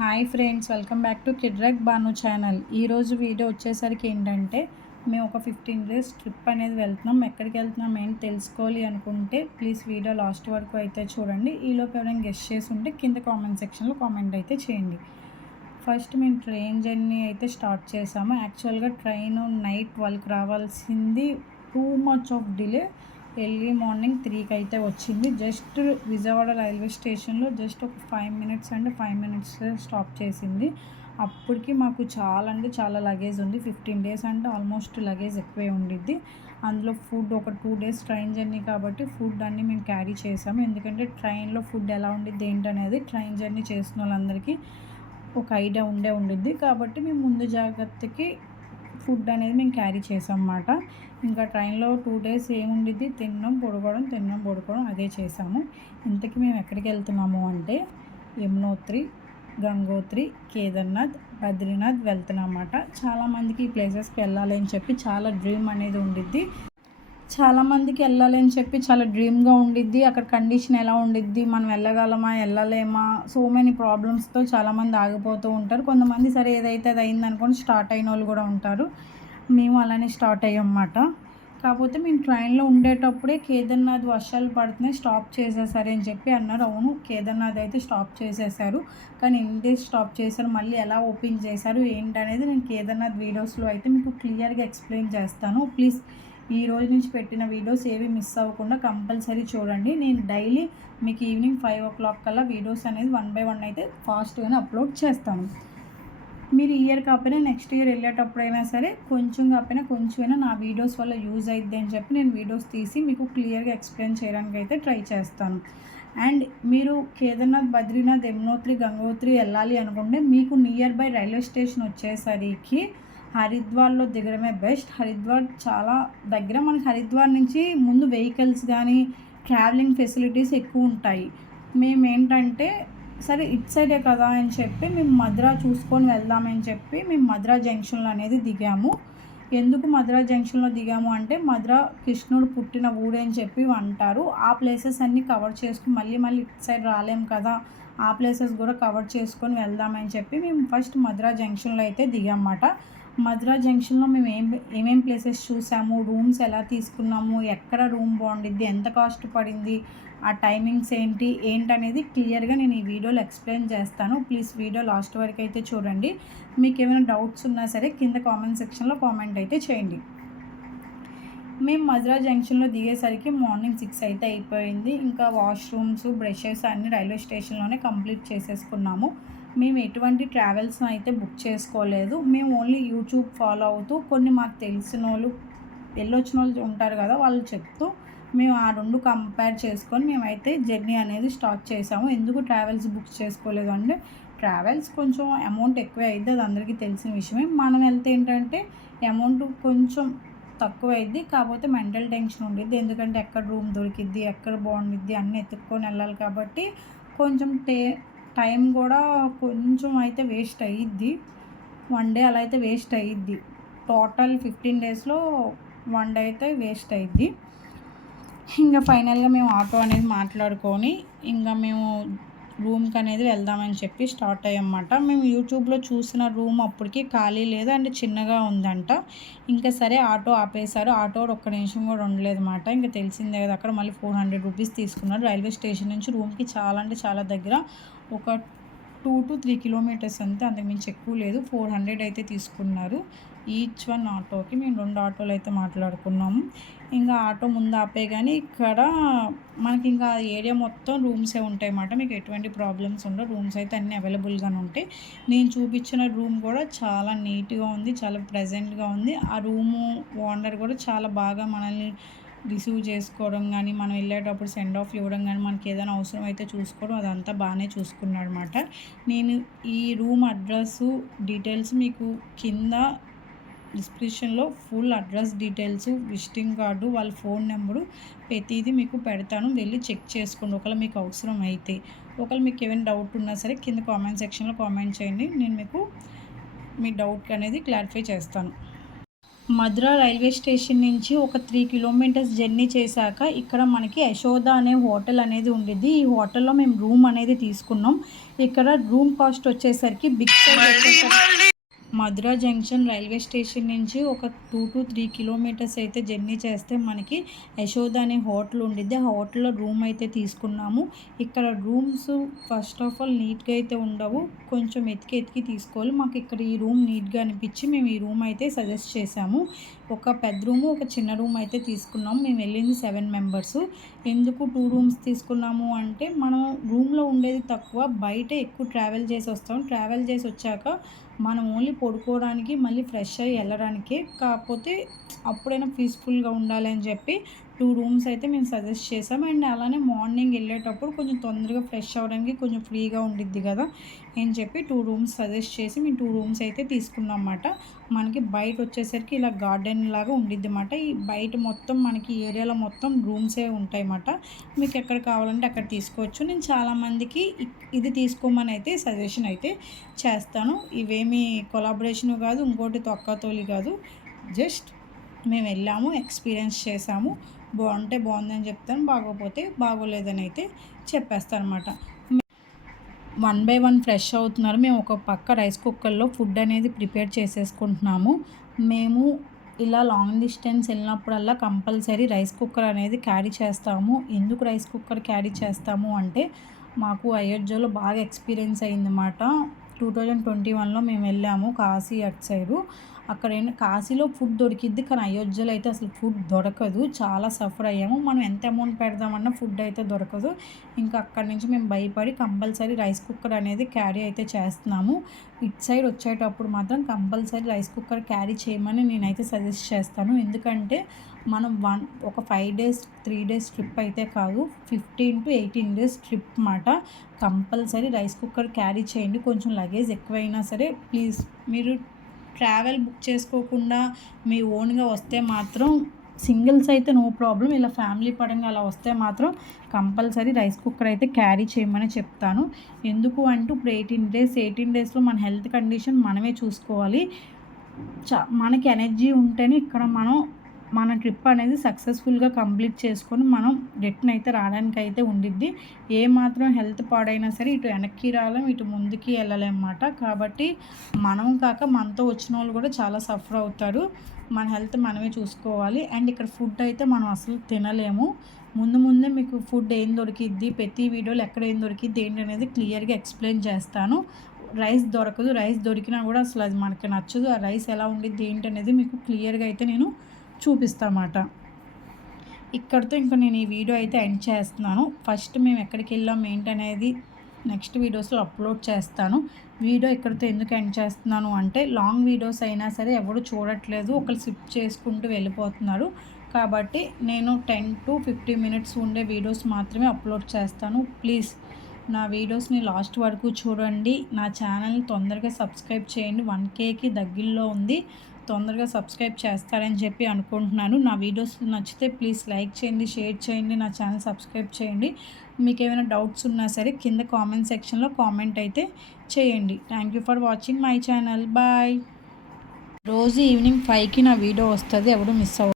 Hi friends, welcome back to కిడ్రక్ Banu channel. ఈరోజు video వచ్చేసరికి ఏంటంటే, మేము ఒక 15 డేస్ ట్రిప్ అనేది వెళ్తున్నాం. ఎక్కడికి వెళ్తున్నాం ఏంటి తెలుసుకోవాలి అనుకుంటే ప్లీజ్ వీడియో లాస్ట్ వరకు అయితే చూడండి. ఈలోపు ఎవరైనా గెస్ట్ చేసి ఉంటే కింద కామెంట్ సెక్షన్లో కామెంట్ అయితే చేయండి. ఫస్ట్ మేము ట్రైన్ జర్నీ అయితే స్టార్ట్ చేసాము. యాక్చువల్గా ట్రైన్ నైట్ 12కి రావాల్సింది, too much of delay. Early morning 3కి అయితే వచ్చింది. జస్ట్ విజయవాడ రైల్వే స్టేషన్లో జస్ట్ ఒక 5 మినిట్స్ అంటే 5 మినిట్స్ స్టాప్ చేసింది. అప్పటికి మాకు చాలా అంటే చాలా లగేజ్ ఉంది. 15 డేస్ అంటే ఆల్మోస్ట్ లగేజ్ ఎక్కువే ఉండిద్ది. అందులో ఫుడ్ ఒక 2 డేస్ ట్రైన్ జర్నీ కాబట్టి ఫుడ్ అన్నీ మేము క్యారీ చేసాము. ఎందుకంటే ట్రైన్లో ఫుడ్ ఎలా ఉండిద్ది ఏంటనేది ట్రైన్ జర్నీ చేసిన వాళ్ళందరికీ ఒక ఐడియా ఉండిద్ది. కాబట్టి మేము ముందు జాగ్రత్తకి ఫుడ్ అనేది మేము క్యారీ చేసాం అన్నమాట. ఇంకా ట్రైన్లో 2 డేస్ ఏముండిద్ది, తినడం పడుకోవడం అదే చేసాము. ఇంతకీ మేము ఎక్కడికి వెళ్తున్నాము అంటే యమునోత్రి, గంగోత్రి, కేదార్నాథ్, బద్రీనాథ్ వెళ్తున్నాం అన్నమాట. చాలామందికి ఈ ప్లేసెస్కి వెళ్ళాలి అని చెప్పి చాలా డ్రీమ్ అనేది ఉండిద్ది. చాలామందికి వెళ్ళాలి అని చెప్పి చాలా డ్రీమ్గా ఉండిద్ది. అక్కడ కండిషన్ ఎలా ఉండిద్ది, మనం వెళ్ళగలమా వెళ్ళలేమా, సో మెనీ ప్రాబ్లమ్స్తో చాలామంది ఆగిపోతూ ఉంటారు. కొంతమంది సరే ఏదైతే అది అయింది అనుకోని స్టార్ట్ అయిన వాళ్ళు కూడా ఉంటారు. మేము అలానే స్టార్ట్ అయ్యామన్నమాట. కాకపోతే మేము ట్రైన్లో ఉండేటప్పుడే కేదార్నాథ్ వర్షాలు పడుతున్నాయి, స్టాప్ చేసేసారు అని చెప్పి అన్నారు. అవును, కేదార్నాథ్ అయితే స్టాప్ చేసేసారు. కానీ ఎన్ని డేస్ స్టాప్ చేశారు, మళ్ళీ ఎలా ఓపెన్ చేశారు ఏంటనేది నేను కేదార్నాథ్ వీడియోస్లో అయితే మీకు క్లియర్గా ఎక్స్ప్లెయిన్ చేస్తాను. ప్లీజ్ ఈ రోజు నుంచి పెట్టిన వీడియోస్ ఏవి మిస్ అవ్వకుండా కంపల్సరీ చూడండి. నేను డైలీ మీకు ఈవినింగ్ 5 o'clock కల్లా వీడియోస్ అనేది 1 by 1 అయితే ఫాస్ట్గానే అప్లోడ్ చేస్తాను. మీరు ఈ ఇయర్ కాకపోయినా నెక్స్ట్ ఇయర్ వెళ్ళేటప్పుడైనా సరే కొంచెం కాకపోయినా కొంచెమైనా నా వీడియోస్ వల్ల యూజ్ అవుద్ది అని చెప్పి నేను వీడియోస్ తీసి మీకు క్లియర్గా ఎక్స్ప్లెయిన్ చేయడానికి అయితే ట్రై చేస్తాను. అండ్ మీరు కేదార్నాథ్, బద్రీనాథ్, యమునోత్రి, గంగోత్రి వెళ్ళాలి అనుకుంటే మీకు నియర్ బై రైల్వే స్టేషన్ వచ్చేసరికి హరిద్వార్లో దిగడమే బెస్ట్. హరిద్వార్ చాలా దగ్గర. మనకి హరిద్వార్ నుంచి ముందు వెహికల్స్ కానీ ట్రావెలింగ్ ఫెసిలిటీస్ ఎక్కువ ఉంటాయి. మేము ఏంటంటే సరే ఇటు సైడే కదా అని చెప్పి మేము మధురా చూసుకొని వెళ్దామని చెప్పి మేము మధురా జంక్షన్లో అనేది దిగాము. ఎందుకు మధురా జంక్షన్లో దిగాము అంటే మధురా కృష్ణుడు పుట్టిన ఊరే అని చెప్పి అంటారు. ఆ ప్లేసెస్ అన్నీ కవర్ చేసుకుని మళ్ళీ ఇటు సైడ్ రాలేము కదా, ఆ ప్లేసెస్ కూడా కవర్ చేసుకొని వెళ్దామని చెప్పి మేము ఫస్ట్ మధురా జంక్షన్లో అయితే దిగామన్నమాట. మధురా జంక్షన్లో మేము ఏమేం ప్లేసెస్ చూసాము, రూమ్స్ ఎలా తీసుకున్నాము, ఎక్కడ రూమ్ బాగుండిద్ది, ఎంత కాస్ట్ పడింది, ఆ టైమింగ్స్ ఏంటనేది క్లియర్గా నేను ఈ వీడియోలో ఎక్స్ప్లెయిన్ చేస్తాను. ప్లీజ్ వీడియో లాస్ట్ వరకు అయితే చూడండి. మీకు ఏమైనా డౌట్స్ ఉన్నా సరే కింద కామెంట్ సెక్షన్లో కామెంట్ అయితే చేయండి. మేము మధురా జంక్షన్లో దిగేసరికి మార్నింగ్ 6 అయితే అయిపోయింది. ఇంకా వాష్రూమ్స్, బ్రషెస్ అన్నీ రైల్వే స్టేషన్లోనే కంప్లీట్ చేసేసుకున్నాము. మేము ఎటువంటి ట్రావెల్స్ అయితే బుక్ చేసుకోలేదు. మేము ఓన్లీ యూట్యూబ్ ఫాలో అవుతూ కొన్ని మాకు తెలిసిన వాళ్ళు వెళ్ళొచ్చిన వాళ్ళు ఉంటారు కదా, వాళ్ళు చెప్తూ మేము ఆ రెండు కంపేర్ చేసుకొని మేమైతే జర్నీ అనేది స్టార్ట్ చేసాము. ఎందుకు ట్రావెల్స్ బుక్ చేసుకోలేదు అంటే ట్రావెల్స్ కొంచెం అమౌంట్ ఎక్కువే అయింది, అది అందరికీ తెలిసిన విషయమే. మనం వెళ్తే ఏంటంటే అమౌంట్ కొంచెం తక్కువ అయింది, కాకపోతే మెంటల్ టెన్షన్ ఉండిద్ది. ఎందుకంటే ఎక్కడ రూమ్ దొరికిద్ది, ఎక్కడ బాగుండిద్ది అన్నీ ఎత్తుక్కొని వెళ్ళాలి కాబట్టి కొంచెం టైం కూడా కొంచెం అయితే వేస్ట్ అయ్యిద్ది. 1 డే అలా అయితే వేస్ట్ అయ్యిద్ది. టోటల్ 15 డేస్లో 1 డే అయితే వేస్ట్ అయ్యిద్ది. ఇంకా ఫైనల్గా మేము ఆటో అనేది మాట్లాడుకొని ఇంకా మేము రూమ్కి అనేది వెళ్దామని చెప్పి స్టార్ట్ అయ్యామన్నమాట. మేము యూట్యూబ్లో చూసిన రూమ్ అప్పటికి ఖాళీ లేదు, అంటే చిన్నగా ఉందంట. ఇంకా సరే ఆటో ఆపేశారు. ఆటో ఒక్క నిమిషం కూడా ఉండలేదన్నమాట. ఇంకా తెలిసిందే కదా, అక్కడ మళ్ళీ 400 రూపీస్ తీసుకున్నారు. రైల్వే స్టేషన్ నుంచి రూమ్కి చాలా అంటే చాలా దగ్గర, ఒక 2 to 3 kilometers అంతే, అంతకుమించి ఎక్కువ లేదు. 400 అయితే తీసుకున్నారు ఈచ్ వన్ ఆటోకి. మేము 2 ఆటోలు అయితే మాట్లాడుకున్నాము. ఇంకా ఆటో ముందు ఆపే కానీ ఇక్కడ మనకి ఇంకా ఏరియా మొత్తం రూమ్సే ఉంటాయి అన్నమాట. మీకు ఎటువంటి ప్రాబ్లమ్స్ ఉండవు, రూమ్స్ అయితే అన్నీ అవైలబుల్గానే ఉంటాయి. నేను చూపించిన రూమ్ కూడా చాలా నీట్గా ఉంది, చాలా ప్లెజెంట్గా ఉంది. ఆ రూము ఓనర్ కూడా చాలా బాగా మనల్ని రిసీవ్ చేసుకోవడం కానీ, మనం వెళ్ళేటప్పుడు సెండ్ ఆఫ్ ఇవ్వడం కానీ, మనకి ఏదైనా అవసరం అయితే చూసుకోవడం అదంతా బాగానే చూసుకున్నాడు అనమాట. నేను ఈ రూమ్ అడ్రస్సు డీటెయిల్స్ మీకు కింద డిస్క్రిప్షన్లో full address details, visiting card, వాళ్ళ ఫోన్ నెంబరు ప్రతిదీ మీకు పెడతాను. వెళ్ళి చెక్ చేసుకోండి ఒకవేళ మీకు అవసరం అయితే. ఒకవేళ మీకు ఏమైనా డౌట్ ఉన్నా సరే కింద కామెంట్ సెక్షన్లో కామెంట్ చేయండి, నేను మీకు మీ డౌట్ అనేది క్లారిఫై చేస్తాను. మధుర రైల్వే స్టేషన్ నుంచి ఒక 3 కిలోమీటర్స్ జర్నీ చేశాక ఇక్కడ మనకి యశోద అనే హోటల్ అనేది ఉండిద్ది. ఈ హోటల్‌లో మేము రూమ్ అనేది తీసుకున్నాం. ఇక్కడ రూమ్ కాస్ట్ వచ్చేసరికి బిగ్ సైజ్ వచ్చేసరికి మధుర జంక్షన్ రైల్వే స్టేషన్ నుంచి ఒక 2-3 కిలోమీటర్స్ అయితే జర్నీ చేస్తే మనకి యశోద అనే హోటల్ ఉండిద్ది. ఆ హోటల్‌లో రూమ్ అయితే తీసుకున్నాము. ఇక్కడ రూమ్స్ ఫస్ట్ ఆఫ్ ఆల్ నీట్‌గా అయితే ఉండవు. కొంచెం ఎతికి తీసుకోవాలి. మాకు ఇక్కడ ఈ రూమ్ నీట్‌గా అనిపించి మేము ఈ రూమ్ అయితే సజెస్ట్ చేశాము. ఒక పెద్ద రూము, ఒక చిన్న రూమ్ అయితే తీసుకున్నాము. మేము వెళ్ళింది 7 మెంబర్స్. ఎందుకు 2 రూమ్స్ తీసుకున్నాము అంటే మనం రూమ్‌లో ఉండేది తక్కువ, బయట ఎక్కువ ట్రావెల్ చేసి వస్తాం. ట్రావెల్ చేసి వచ్చాక మనం ఓన్లీ పడుకోవడానికి మళ్ళీ ఫ్రెష్ అయ్యి వెళ్ళడానికే, కాకపోతే అప్పుడైనా పీస్ఫుల్గా ఉండాలి అని చెప్పి 2 రూమ్స్ అయితే మేము సజెస్ట్ చేసాం. అండ్ అలానే మార్నింగ్ వెళ్ళేటప్పుడు కొంచెం తొందరగా ఫ్రెష్ అవ్వడానికి కొంచెం ఫ్రీగా ఉండిద్ది కదా అని చెప్పి 2 రూమ్స్ సజెస్ట్ చేసి మేము 2 రూమ్స్ అయితే తీసుకున్నాం అన్నమాట. మనకి బయట వచ్చేసరికి ఇలా గార్డెన్ లాగా ఉండిద్ది అన్నమాట. ఈ బయట మొత్తం మనకి ఏరియాలో మొత్తం రూమ్సే ఉంటాయి అన్నమాట. మీకు ఎక్కడ కావాలంటే అక్కడ తీసుకోవచ్చు. నేను చాలామందికి ఇది తీసుకోమని అయితే సజెషన్ అయితే చేస్తాను. ఇవేమీ కొలాబరేషన్ కాదు, ఇంకోటి తొక్కతోలి కాదు. జస్ట్ మేము వెళ్ళాము, ఎక్స్పీరియన్స్ చేసాము. బాగుంటే బాగుందని చెప్తాను, బాగోపోతే బాగోలేదని అయితే చెప్పేస్తాను అనమాట. 1 బై 1 ఫ్రెష్ అవుతున్నారు. మేము ఒక పక్క రైస్ కుక్కర్లో ఫుడ్ అనేది ప్రిపేర్ చేసేసుకుంటున్నాము. మేము ఇలా లాంగ్ డిస్టెన్స్ వెళ్ళినప్పుడల్లా కంపల్సరీ రైస్ కుక్కర్ అనేది క్యారీ చేస్తాము. ఎందుకు రైస్ కుక్కర్ క్యారీ చేస్తాము అంటే మాకు అయోధ్యలో బాగా ఎక్స్పీరియన్స్ అయిందన్నమాట. 2021లో మేము వెళ్ళాము కాశీ అటు సైడు. అక్కడ కాశీలో ఫుడ్ దొరికిద్ది, కానీ అయోధ్యలో అయితే అసలు ఫుడ్ దొరకదు. చాలా సఫర్ అయ్యాము. మనం ఎంత అమౌంట్ పెడదామన్నా ఫుడ్ అయితే దొరకదు. ఇంకా అక్కడి నుంచి మేము భయపడి కంపల్సరీ రైస్ కుక్కర్ అనేది క్యారీ అయితే చేస్తున్నాము. ఇటు సైడ్ వచ్చేటప్పుడు మాత్రం కంపల్సరీ రైస్ కుక్కర్ క్యారీ చేయమని నేనైతే సజెస్ట్ చేస్తాను. ఎందుకంటే మనం ఒక 5 డేస్ 3 డేస్ ట్రిప్ అయితే కాదు, 15 to 18 డేస్ ట్రిప్ మాట. కంపల్సరీ రైస్ కుక్కర్ క్యారీ చేయండి. కొంచెం లగేజ్ ఎక్కువైనా సరే ప్లీజ్. మీరు ట్రావెల్ బుక్ చేసుకోకుండా మీ ఓన్గా వస్తే మాత్రం సింగిల్స్ అయితే నో ప్రాబ్లం. ఇలా ఫ్యామిలీ పరంగా అలా వస్తే మాత్రం కంపల్సరీ రైస్ కుక్కర్ అయితే క్యారీ చేయమని చెప్తాను. ఎందుకు అంటూ ఇప్పుడు 18 డేస్లో మన హెల్త్ కండిషన్ మనమే చూసుకోవాలి. మనకి ఎనర్జీ ఉంటేనే ఇక్కడ మన ట్రిప్ అనేది సక్సెస్ఫుల్గా కంప్లీట్ చేసుకొని మనం రిటర్న్ అయితే రావడానికి అయితే ఉండిద్ది. ఏ మాత్రం హెల్త్ పాడైనా సరే ఇటు వెనక్కి రాలేం, ఇటు ముందుకి వెళ్ళలేమన్నమాట. కాబట్టి మనం కాక మనతో వచ్చిన వాళ్ళు కూడా చాలా సఫర్ అవుతారు. మన హెల్త్ మనమే చూసుకోవాలి. అండ్ ఇక్కడ ఫుడ్ అయితే మనం అసలు తినలేము. ముందే మీకు ఫుడ్ ఏం దొరికిద్ది, ప్రతి వీడియోలో ఎక్కడ ఏం దొరికిద్ది ఏంటి అనేది క్లియర్గా ఎక్స్ప్లెయిన్ చేస్తాను. రైస్ దొరకదు, రైస్ దొరికినా కూడా అసలు అది మనకి నచ్చదు. ఆ రైస్ ఎలా ఉండిద్ది ఏంటి అనేది మీకు క్లియర్గా అయితే నేను చూపిస్తామాట. ఇక్కడితో ఇంకా నేను ఈ వీడియో అయితే ఎండ్ చేస్తున్నాను. ఫస్ట్ మేము ఎక్కడికి వెళ్ళాం ఏంటనేది నెక్స్ట్ వీడియోస్లో అప్లోడ్ చేస్తాను. వీడియో ఇక్కడితో ఎందుకు ఎండ్ చేస్తున్నాను అంటే లాంగ్ వీడియోస్ అయినా సరే ఎవరు చూడట్లేదు, ఒకరు స్కిప్ చేసుకుంటూ వెళ్ళిపోతున్నారు. కాబట్టి నేను 10 to 15 మినిట్స్ ఉండే వీడియోస్ మాత్రమే అప్లోడ్ చేస్తాను. ప్లీజ్ నా వీడియోస్ని లాస్ట్ వరకు చూడండి. నా ఛానల్ని తొందరగా సబ్స్క్రైబ్ చేయండి. 1Kకి దగ్గరలో ఉంది. తొందరగా సబ్స్క్రైబ్ చేస్తారని చెప్పి అనుకుంటున్నాను. నా వీడియోస్ నచ్చితే ప్లీజ్ లైక్ చేయండి, షేర్ చేయండి, నా ఛానల్ సబ్స్క్రైబ్ చేయండి. మీకు ఏమైనా డౌట్స్ ఉన్నా సరే కింద కామెంట్ సెక్షన్లో కామెంట్ అయితే చేయండి. Thank you for watching my channel. Bye. రోజు ఈవినింగ్ 5కి నా వీడియో వస్తుంది, ఎవరు మిస్ అవ్వదు.